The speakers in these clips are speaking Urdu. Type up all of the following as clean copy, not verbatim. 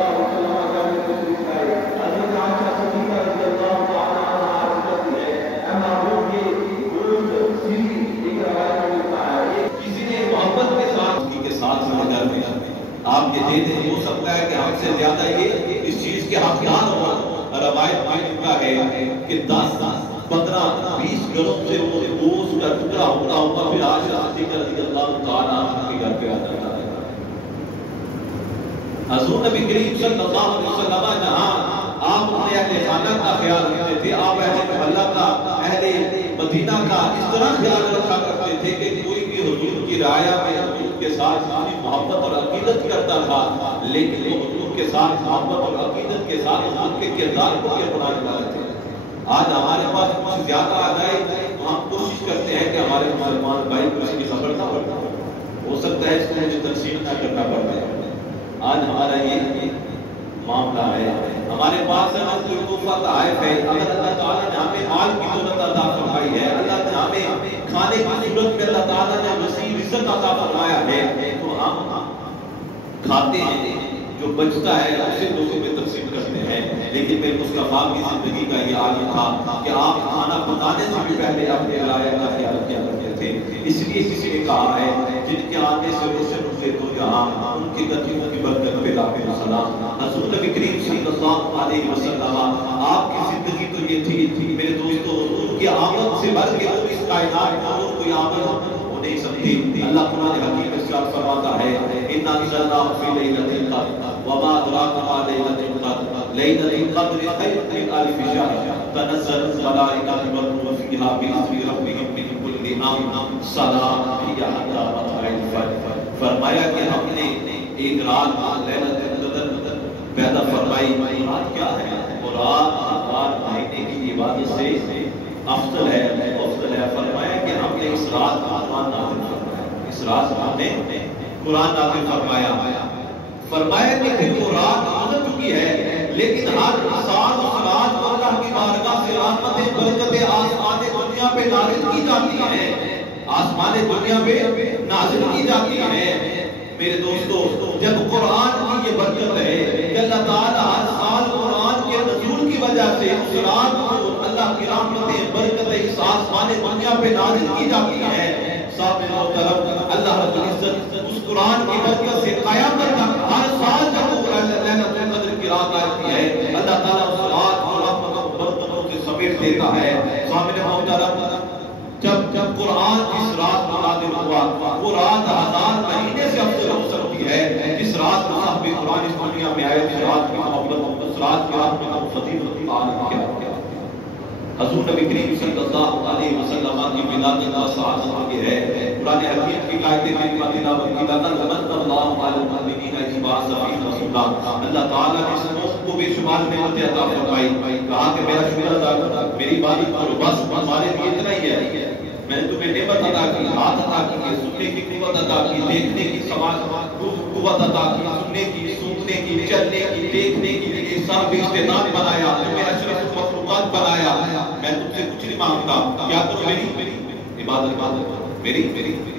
اللہ علیہ وسلم کا بھی تشریف لائے. حضرت عائشہ صدیقہ رضی اللہ تعالیٰ عنہا عرض کرتی ہے اے محبوب یہ گوشت سیری ایک روایت میں لکھا ہے کسی نے محبت کے ساتھ گھر میں آپ یہ دیتے ہیں. ہو سکتا ہے کہ ہم سے زیادہ یہ اس چیز کے حقدار ہو. روایت میں لکھا ہے کہ 10 15 20 گھروں سے وہ گوشت کا ٹکڑا ہوتا پھر عائشہ صدیقہ رضی اللہ تعالیٰ عنہا کے گھر پہ آتا ہے. حضور نبی کریم صلی اللہ علیہ وسلم جہاں آپ اپنے اہل خانہ کا خیال رکھتے تھے, آپ اہل محلہ کا, اہل مدینہ کا اس طرح خیال رکھا کرتے تھے کہ کوئی بھی حضور کی رعایا میں حضور کے ساتھ محبت اور عقیدت کرتا تھا, لیکن وہ حضور کے ساتھ محبت اور عقیدت کے ساتھ حضور کے کردار کو یہ بنانے والے تھے. آج ہمارے پاس کچھ زیادہ آ جائے تو ہم کوشش کرتے ہیں کہ ہمارے مسلمان بھائی کو اس کی خبر نہ پڑتا. ہو سکتا ہے اس کو مجھے تقسیم نہ کرنا پڑتا ہے. آج ہمارا یہ معاملہ ہے. ہمارے پاس اگر کوئی تحفہ تحائف ہے, اگر اللہ تعالیٰ نے ہمیں مال کی دولت عطا فرمائی ہے, اللہ نے ہمیں کھانے کی صورت میں اللہ تعالیٰ نے وسیع رزق عطا فرمایا ہے, تو ہم کھاتے ہیں, جو بچتا ہے اسے لوگوں میں تقسیم کرتے ہیں. لیکن میرے مصطفیٰ کی زندگی کا یہ عالم تھا کہ آپ کھانا پکانے سے بھی پہلے اپنے رعایا کا خیال کیا کرتے تھے. اس لیے کسی نے کہا ہے جن کے آنے سے روشن ہوئے تو جہاں ان کی گدیوں کی برکت پہ لاکھ سلام. حضور نبی کریم صلی اللہ علیہ وسلم آپ کی زندگی تو یہ تھی میرے دوستو, حضور کی آمد سے بڑھ کے تو اس کائنات میں اور کوئی آمد ہو نہیں سکتی. اللہ قرآن حکیم میں ارشاد فرماتا ہے انا انزلناہ فی لیلۃ القدر وما ادراک ما لیلۃ القدر لیلۃ القدر خیر من الف شہر تنزل الملائکۃ والروح فیہا بإذن ربہم من کل امر سلام ہی حتی مطلع الفجر. فرمایا کہ ہم نے ایک رات لیلۃ القدر پیدا فرمائی. رات کیا ہے؟ وہ رات مہینے کی عبادت سے افضل ہے, افضل ہے. فرمایا کہ ہم نے اس رات قرآن نازل فرمایا, اس رات ہم نے قرآن نازل فرمایا. فرمایا کہ وہ رات گزر چکی ہے, لیکن ہر سال اس رات اللہ کی بارگاہ سے رحمتیں برکتیں آسمان دنیا پہ نازل کی جاتی ہیں, آسمان دنیا پہ نازل کی جاتی ہیں. میرے دوستو جب قرآن کی یہ برکت ہے کہ اللہ تعالیٰ ہر سال قرآن کے نزول کی وجہ سے اس رات کو اللہ کی رحمتیں برکتیں اس آسمان دنیا پہ نازل کی جاتی ہیں. صاحب محترم اللہ رب العزت اس قرآن کی برکت سے قیامت تک ہر سال جب لیلۃ القدر کی رات آتی ہے اللہ تعالیٰ اس رات کو رحمتوں برکتوں سے سمیٹ دیتا ہے. صاحب محترم جب قرآن اس رات کو نازل ہوا وہ رات 1000 مہینے سے افضل ہو سکتی ہے. جس رات کو صاحب قرآن اس دنیا میں آئے, جس رات کی محبت, اس رات کی رحمت اور فضیلت عالم کیا حضور نبی کریم صلی اللہ علیہ وسلم کی ولادت کا سعادت یہ ہے. قرآن حکیم کی آیتیں میں تلاوت کی لقد من اللہ علی المؤمنین اذ بعث فیہم رسولا. اللہ تعالیٰ نے اس قوم کو بے شمار نعمتیں عطا فرمائی. کہا کہ میرا شکر ادا کرو, میری عبادت کرو, بس ہمارے لیے اتنا ہی ہے. میں نے تمہیں نعمت عطا کی, ہاتھ عطا کی, سننے کی قوت عطا کی, دیکھنے کی قوت عطا کی, سننے کی, سونگنے کی, چلنے کی, دیکھنے کی, یہ سب استعداد بنایا, تمہیں اشرف مخلوقات بنایا. میں تم سے کچھ نہیں مانگتا, کیا کرو میری عبادت, میری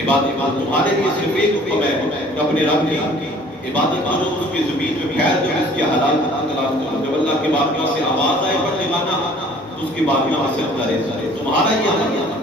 عبادت. تمہارے لیے صرف ایک حکم ہے کہ اپنے رب کی عبادت کرو, اس کی زمین میں خیر جو اس کی حلال تلاش کرو. جب اللہ کے بارگاہ سے آواز آئے پڑھنے والا تو اس کی بارگاہ سے سجدہ. تمہارا یہ عمل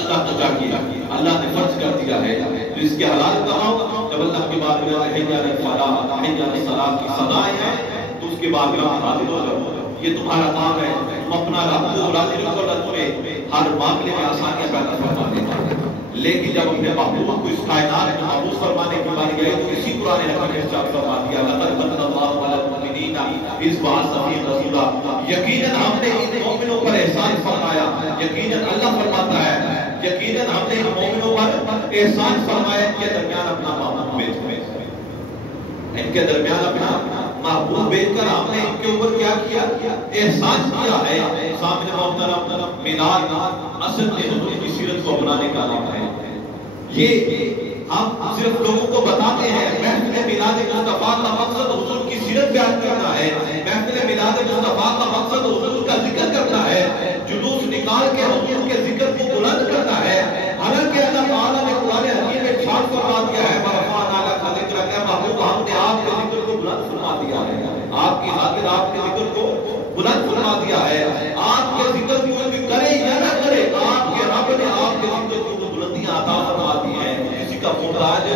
اللہ نے کیا کیا, اللہ نے فرض کر دیا ہے. تو اس کے حلال کماؤ. جب اللہ کے بارگاہ سے حی علی الفلاح, حی علی الصلاۃ کی صدائیں ہیں تو اس کے بارگاہ میں حاضر ہو جاؤ. یہ تمہارا کام ہے. تم اپنا رب کو راضی رکھو, اللہ تمہیں ہر معاملے میں آسانیاں پیدا فرما دیتا ہے. لیکن جب اپنے محبوب کو اس کائنات میں محفوظ فرمانے کی باری گئی تو اسی قرآن حکیم میں ارشاد فرما دیا لقد من اللہ علی المؤمنین اذ بعث فیہم رسولا. یقیناً ہم نے ان مومنوں پر احسان فرمایا. یقیناً اللہ فرماتا ہے یقیناً ہم نے ان مومنوں پر احسان فرمایا. ان کے درمیان اپنا محبوب بھیج کر, ان کے درمیان اپنا محبوب بھیج کر ہم نے ان کے اوپر کیا کیا, احسان کیا ہے. سامنے محترم میلاد اصل میں حضور کی سیرت کو اپنانے کا نام ہے. یہ ہم صرف لوگوں کو بتاتے ہیں. محفل میلاد مصطفیٰ کا مقصد حضور کی سیرت بیان کرنا ہے. محفل میلاد مصطفیٰ کا مقصد حضور کا ذکر کرنا ہے. جلوس نکال کے حضور کے ذکر کو بلند کرنا ہے. حالانکہ اللہ تعالیٰ نے قرآن حکیم میں ارشاد فرما دیا ہے محبوب ہم نے آپ کے ذکر کو بلند فرما دیا ہے، آپ کی خاطر آپ کے ذکر کو بلند فرما دیا ہے. آپ کے ذکر کو کوئی کرے یا نہ کرے، آپ کے رب نے آپ کے ذکر کو بلندیاں عطا فرما دی ہیں. کسی کا محتاج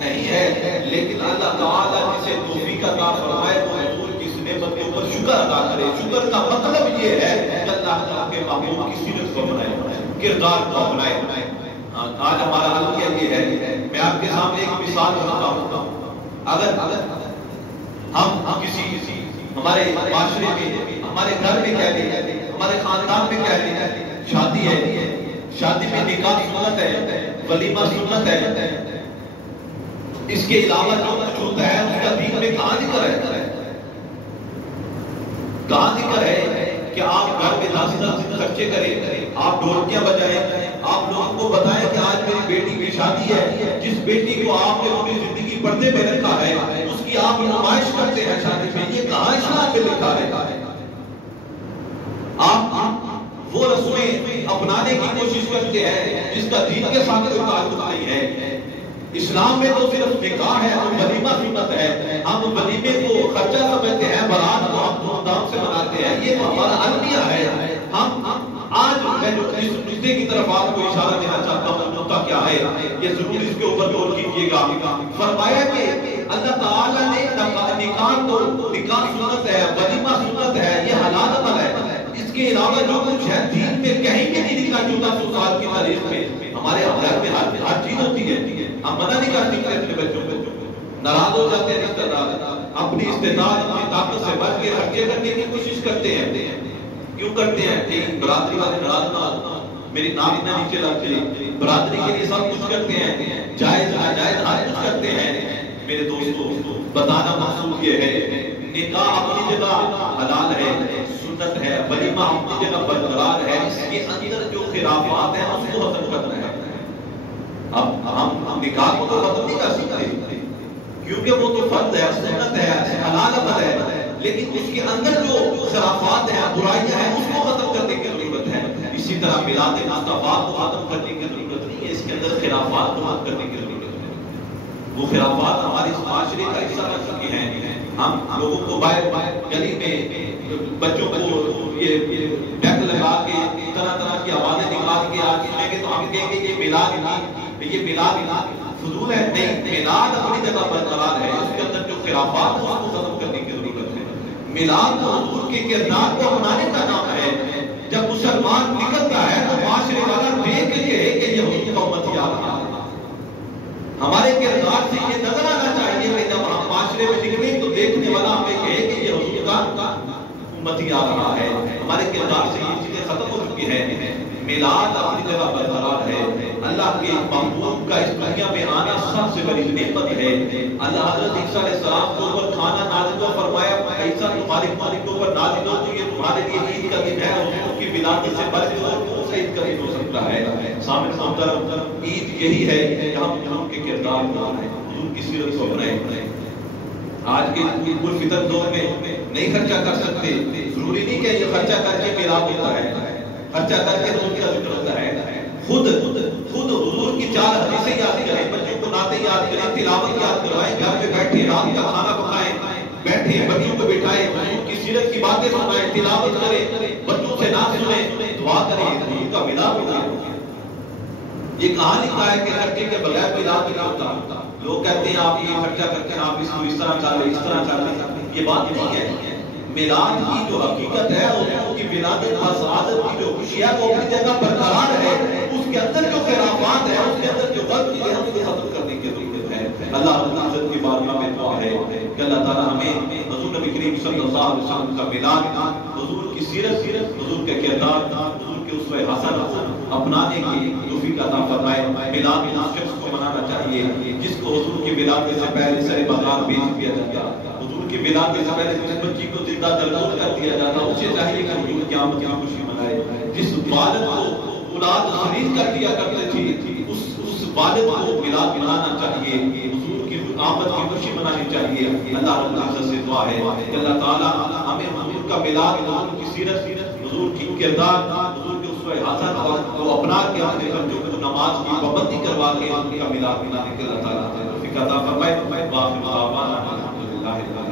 نہیں ہے، لیکن اللہ تعالیٰ جسے توفیق عطا فرمائے وہ حضور کی اس نعمت کے اوپر شکر ادا کرے. شکر کا مطلب یہ ہے کہ اللہ تعالیٰ کے محبوب کی سیرت کو اپنائے، کردار کو اپنائے. آج ہمارا حلقہ یہ ہے، میں آپ کے سامنے ایک مثال رکھتا ہوں. اگر ہم کسی ہمارے معاشرے میں، ہمارے گھر میں کہہ لیں، ہمارے خاندان میں کہہ لیں شادی ہے، شادی میں نکاح سنت ہے، ولیمہ سنت ہے، اس کے علاوہ جو کچھ ہوتا ہے اس کا دین میں کہاں ذکر ہے؟ کہاں ذکر ہے کہ آپ گھر میں 10 خرچے کریں، آپ ڈھولکیاں بجائیں، آپ لوگوں کو بتائیں کہ آج میری بیٹی کی شادی ہے. جس بیٹی کو آپ نے پوری زندگی پردے میں رکھا ہے اس کی آپ نمائش کرتے ہیں شادی میں. یہ کہاں اسلام میں لکھا ہے؟ آپ وہ رسمیں اپنانے کی کوشش کرتے ہیں جس کا دین کے ساتھ کوئی تعلق نہیں ہے. اسلام میں تو صرف نکاح ہے، ہم ولیمہ سنت ہے، ہم ولیمے کو خرچہ سمجھتے ہیں، بارات کو ہم دھوم دھام سے مناتے ہیں. یہ تو ہمارا المیہ ہے. ہم آج میں جو اس رشتے کی طرف آپ کو اشارہ دینا چاہتا ہوں، نقطہ کیا ہے یہ ضرور اس کے اوپر غور کیجیے گا. فرمایا کہ اللہ تعالیٰ نے نکاح کو، نکاح سنت ہے، ولیمہ سنت ہے، یہ حلال عمل ہے. اس کے علاوہ جو کچھ ہے دین میں کہیں بھی نہیں لکھا. 1400 سال کی تاریخ میں ہمارے گھر میں ہر چیز ہوتی ہے. ہم منع نہیں کر سکتے اپنے بچوں کو. ناراض ہو جاتے ہیں رشتہ دار، اپنی استطاعت، اپنی طاقت سے بچ کے خرچے کرنے کی کوشش کرتے ہیں. کیوں کرتے ہیں؟ کہ برادری والے ناراض نہ ہو، میری ناک نہ نیچے لگ جائے. برادری کے لیے سب کچھ کرتے ہیں، جائز ناجائز ہر کچھ کرتے ہیں. میرے دوستو بتانا مقصود یہ ہے نکاح اپنی جگہ حلال ہے، سنت ہے، ولیمہ اپنی جگہ برقرار ہے. اس کے اندر جو خلافات ہیں اس کو ختم کرنا ہے. اب ہم نکاح کو تو ختم نہیں کر سکتے کیونکہ وہ تو فرض ہے، سنت ہے، حلال عمل ہے. لیکن اس کے اندر جو خلافات ہیں، برائیاں ہیں، اس کو ختم کرنے کی ضرورت ہے. اسی طرح میلاد مصطفیٰ کو ختم کرنے کی ضرورت نہیں ہے، اس کے اندر خلافات کو ختم کرنے کی ضرورت ہے. وہ خلافات ہمارے معاشرے کا حصہ بن چکی ہیں. ہم لوگوں کو باہر گلی میں بچوں کو یہ ڈیک لگا کے طرح طرح کی آوازیں نکال کے آج سنیں گے تو ہم کہیں گے یہ میلاد فضول ہے. نہیں، میلاد اپنی جگہ برقرار ہے. اس کے اندر جو خلافات ہیں اس کو ختم کرنے کی ضرورت ہے. میلاد حضور کے کردار کو اپنانے کا نام ہے. جب مسلمان نکلتا ہے تو معاشرے والا دیکھ کے کہ یہ حضور کا امتی آ رہا ہے. ہمارے کردار سے یہ نظر آنا چاہیے کہ جب ہم معاشرے میں نکلیں تو دیکھنے والا ہمیں کہے کہ یہ حضور کا امتی آ رہا ہے. ہمارے کردار سے یہ چیزیں ختم ہو چکی ہیں. میلاد اپنی جگہ برقرار ہے. اللہ کے محبوب کا اس دنیا میں آنا سب سے بڑی نعمت ہے. اللہ حضرت عیسیٰ علیہ السلام کے اوپر کھانا نازل ہوا، فرمایا عیسیٰ تمہارے مالک کے اوپر نازل ہو تو یہ تمہارے لیے عید کا دن ہے. حضور کی ولادت سے بڑھ کے اور کون سا عید کا دن ہو سکتا ہے؟ سامنے محترم، عید یہی ہے کہ ہم حضور کے کردار کو اپنائیں، حضور کی سیرت کو اپنائیں. آج کے عید الفطر دور میں نہیں خرچہ کر سکتے، ضروری نہیں کہ یہ خرچہ کر کے میلاد ہوتا ہے، خرچہ کر کے حضور کا ذکر ہوتا ہے. خود حضور کی 4 حدیثیں یاد کریں، بچوں کو نعتیں یاد کریں، تلاوت یاد کروائیں، گھر میں بیٹھے رات کا کھانا پکائیں، بیٹھے بچوں کو بٹھائیں، حضور کی سیرت کی باتیں سنائیں، تلاوت کریں، بچوں سے نعت سنیں، دعا کریں، حضور کا میلاد ہوتا ہے. یہ کہاں لکھا ہے کہ خرچے کے بغیر میلاد نہیں ہوتا؟ لوگ کہتے ہیں آپ یہ خرچہ کرتے ہیں، آپ اس کو اس طرح چل رہے، اس طرح چل رہے. یہ بات نہیں ہے. میلاد کی جو حقیقت ہے، حضور کی ولادت اور سعادت کی جو خوشی ہے وہ اپنی جگہ برقرار ہے. اس کے اندر جو خلافات ہے، اس کے اندر جو غلط چیزیں ہیں، اس کو ختم کرنے کی ضرورت ہے. اللہ رب العزت کی بارگاہ میں دعا ہے کہ اللہ تعالیٰ ہمیں حضور نبی کریم صلی اللہ علیہ وسلم کا میلاد، حضور کی سیرت، حضور کے کردار، حضور کے اسوہ حسن اپنانے کی توفیق عطا فرمائے. میلاد اس شخص کو منانا چاہیے جس کو حضور کی ولادت سے پہلے سر بازار بیچ دیا جاتا، حضور کی ولادت سے پہلے جس بچی کو زندہ درگور کر دیا جاتا، اسے چاہیے کہ حضور قیامت کی خوشی منائے. جس والد کو اولاد خرید کر دیا کرتے تھے، اس والد کو میلاد منانا چاہیے، حضور کی آمد کی خوشی منانی چاہیے. اللہ رب العزت سے دعا ہے کہ اللہ تعالیٰ ہمیں حضور کا میلاد، حضور کی سیرت، حضور کی کردار، حضور کے اسوہ حسن کو اپنا کے اپنے بچوں کو نماز کی پابندی کروا کے ان کا میلاد منانے کے اللہ تعالیٰ توفیق عطا فرمائے. واخر دعوانا الحمدللہ.